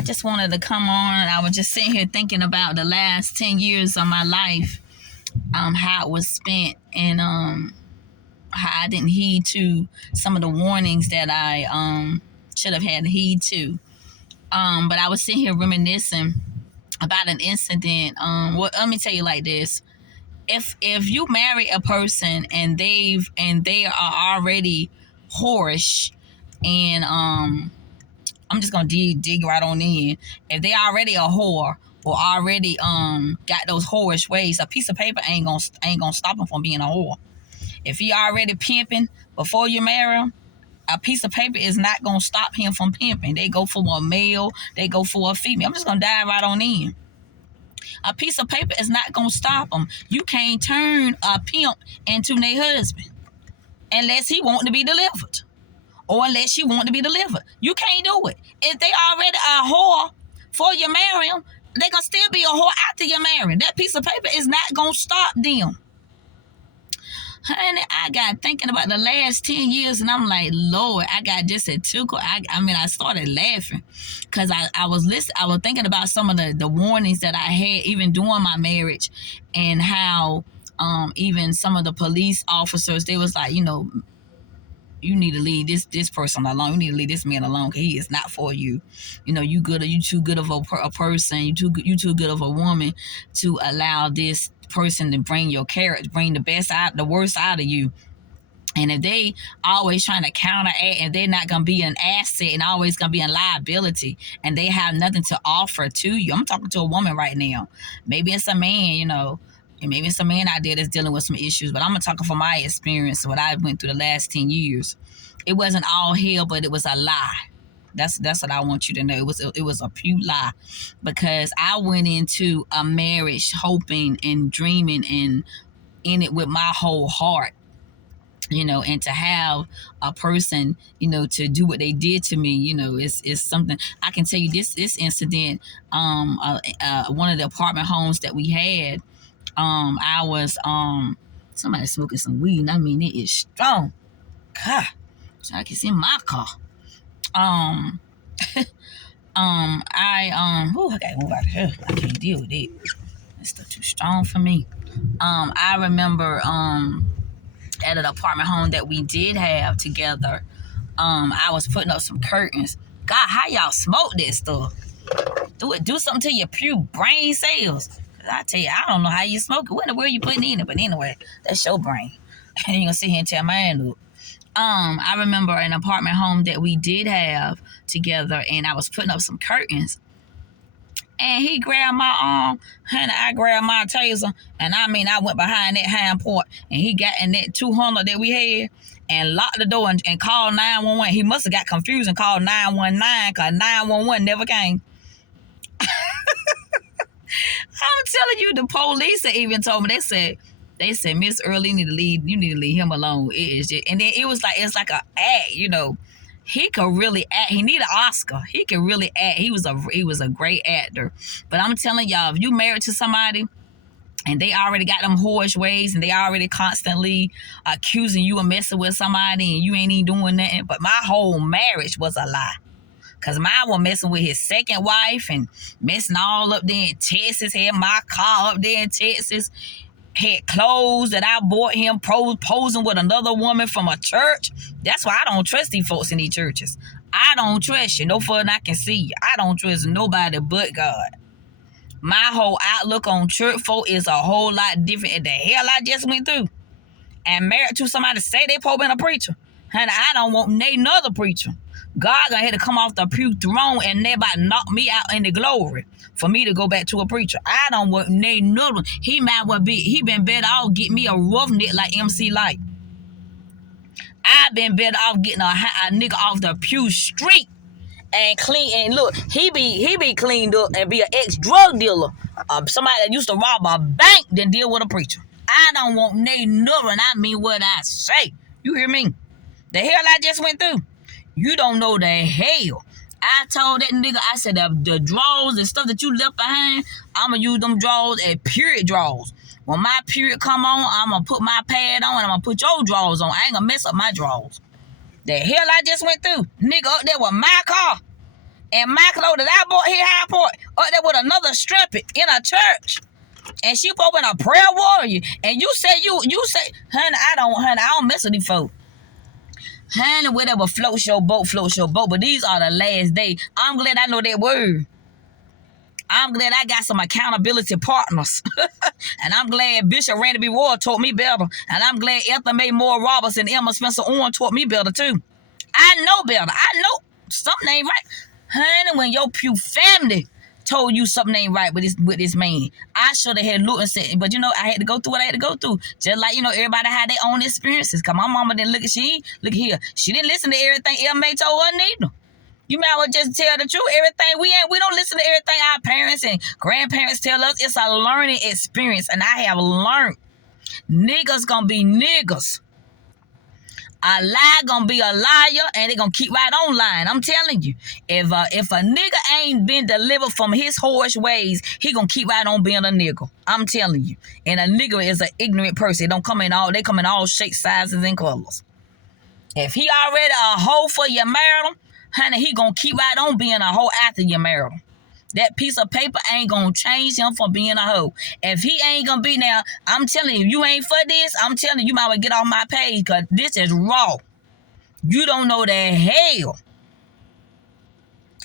I just wanted to come on. I was just sitting here thinking about the last 10 years of my life, how it was spent, and how I didn't heed to some of the warnings that I should have had heed to. But I was sitting here reminiscing about an incident. Well, let me tell you like this. If you marry a person and they are already whorish, and I'm just gonna dig right on in. If they already a whore or already got those whorish ways, a piece of paper ain't gonna stop them from being a whore. If he already pimping before you marry him, a piece of paper is not gonna stop him from pimping. They go for a male, they go for a female. I'm just gonna dive right on in. A piece of paper is not gonna stop them. You can't turn a pimp into their husband unless he want to be delivered. Or unless you want to be delivered. You can't do it. If they already a whore before you marry them, they gonna still be a whore after you marry. That piece of paper is not gonna stop them. Honey, I got thinking about the last 10 years, and I'm like, Lord, I got just a tickle. I started laughing because I was thinking about some of the warnings that I had even during my marriage, and how even some of the police officers, they was like, you need to leave this person alone. You need to leave this man alone because he is not for you. You too good of a person. You too good of a woman to allow this person to bring your character, bring the worst out of you. And if they always trying to counteract, and they're not going to be an asset and always going to be a liability, and they have nothing to offer to you. I'm talking to a woman right now. Maybe it's a man, and maybe it's a man out there that's dealing with some issues, but I'm going to talk from my experience, what I went through the last 10 years. It wasn't all hell, but it was a lie. That's what I want you to know. It was a pure lie, because I went into a marriage hoping and dreaming and in it with my whole heart, and to have a person, to do what they did to me, it's something. I can tell you this incident, one of the apartment homes that we had, I was somebody smoking some weed, and I mean it is strong. God, so I can see my car. I gotta move out of here. I can't deal with it. It's still too strong for me. I remember at an apartment home that we did have together, I was putting up some curtains. God, how y'all smoke this stuff? Do something to your pure brain cells. I tell you, I don't know how you smoke it. What in the world you putting in it? But anyway, that's your brain. And you gonna sit here and tear mine up. I remember an apartment home that we did have together, and I was putting up some curtains. And he grabbed my arm, and I grabbed my taser, and I went behind that hind part, and he got in that 200 that we had and locked the door and called 911. He must have got confused and called 919 because 911 never came. I'm telling you, the police even told me, they said, Miss Earl, you need to leave him alone. It is just, and then it's like an act, He could really act. He need an Oscar. He could really act. He was a great actor. But I'm telling y'all, if you married to somebody and they already got them whorish ways, and they already constantly accusing you of messing with somebody, and you ain't even doing nothing. But my whole marriage was a lie. Because mine was messing with his second wife and messing all up there in Texas. Had my car up there in Texas. Had clothes that I bought him, posing with another woman from a church. That's why I don't trust these folks in these churches. I don't trust you. No further than I can see you. I don't trust nobody but God. My whole outlook on church folk is a whole lot different than the hell I just went through. And married to somebody say they probably been a preacher. Honey, I don't want another preacher. God gonna have to come off the pew throne and never knock me out in the glory for me to go back to a preacher. I don't want another one. He been better off getting me a roughneck like MC Light. I've been better off getting a nigga off the pew street and clean. And look, he be cleaned up and be an ex-drug dealer. Somebody that used to rob a bank than deal with a preacher. I don't want another one. I mean what I say. You hear me? The hell I just went through. You don't know the hell. I told that nigga, I said, the drawers and stuff that you left behind, I'm going to use them drawers as period drawers. When my period come on, I'm going to put my pad on and I'm going to put your drawers on. I ain't going to mess up my drawers. The hell I just went through. Nigga up there with my car. And my clothes that I bought here, I bought up there with another strumpet in a church. And she up in a prayer warrior. And you say, honey, I don't mess with these folks. Honey, whatever floats your boat, floats your boat. But these are the last days. I'm glad I know that word. I'm glad I got some accountability partners. And I'm glad Bishop Randy B. Ward taught me better. And I'm glad Ethel May Moore Roberts and Emma Spencer Owen taught me better too. I know better. I know something ain't right. Honey, when your Pew family told you something ain't right with this man, I should have had looked and said, but I had to go through what I had to go through. Just like, everybody had their own experiences. Cause my mama didn't look here. She didn't listen to everything Emma told her neither. You might well just tell the truth. Everything we don't listen to everything our parents and grandparents tell us. It's a learning experience. And I have learned niggas gonna be niggas. A lie gonna be a liar, and they gonna keep right on lying. I'm telling you, if a nigga ain't been delivered from his whorish ways, he gonna keep right on being a nigga. I'm telling you. And a nigga is an ignorant person. They come in all shapes, sizes, and colors. If he already a hoe for you married him, honey, he gonna keep right on being a hoe after you married him. That piece of paper ain't gonna change him from being a hoe. If he ain't gonna be now, I'm telling you ain't for this, I'm telling you might well get off my page, because this is raw. You don't know the hell.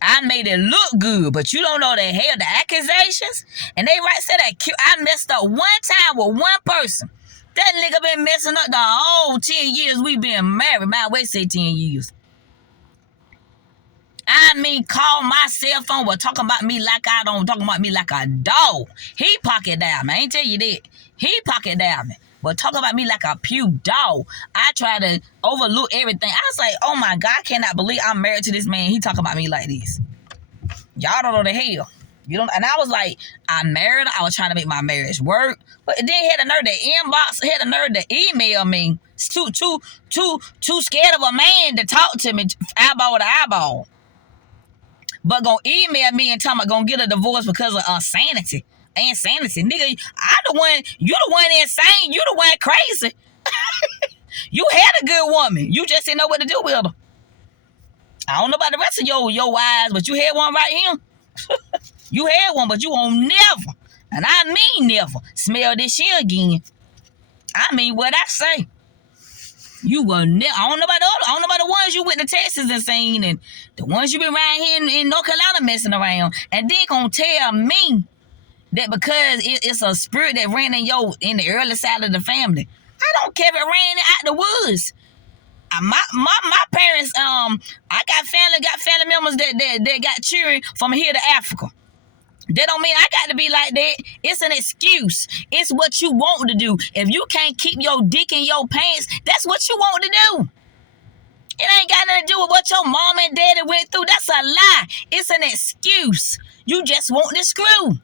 I made it look good, but you don't know the hell, the accusations. And they said that I messed up one time with one person. That nigga been messing up the whole 10 years we been married. My way say 10 years. I mean, call my cell phone, but talking about me like I don't, talking about me like a dog. He pocket dialed me. I ain't tell you that. He pocket dialed me. But talk about me like a Pew dog. I try to overlook everything. I was like, oh my God, I cannot believe I'm married to this man. He talking about me like this. Y'all don't know the hell. You don't. And I was like, I'm married. I was trying to make my marriage work. But then he had the nerve to inbox, had the nerve to email me. Too scared of a man to talk to me eyeball to eyeball. But gonna email me and tell me gonna get a divorce because of insanity. Insanity. Nigga, you the one insane. You the one crazy. You had a good woman. You just didn't know what to do with her. I don't know about the rest of your wives, but you had one right here. You had one, but you won't never, and I mean never, smell this shit again. I mean what I say. You will never. I don't know about the ones you went to Texas and seen, and the ones you been around here in North Carolina messing around, and then gonna tell me that because it's a spirit that ran in the early side of the family. I don't care if it ran out the woods. My parents, I got family members that got children from here to Africa. That don't mean I got to be like that. It's an excuse. It's what you want to do. If you can't keep your dick in your pants, that's what you want to do. It ain't got nothing to do with what your mom and daddy went through. That's a lie. It's an excuse. You just want the screw.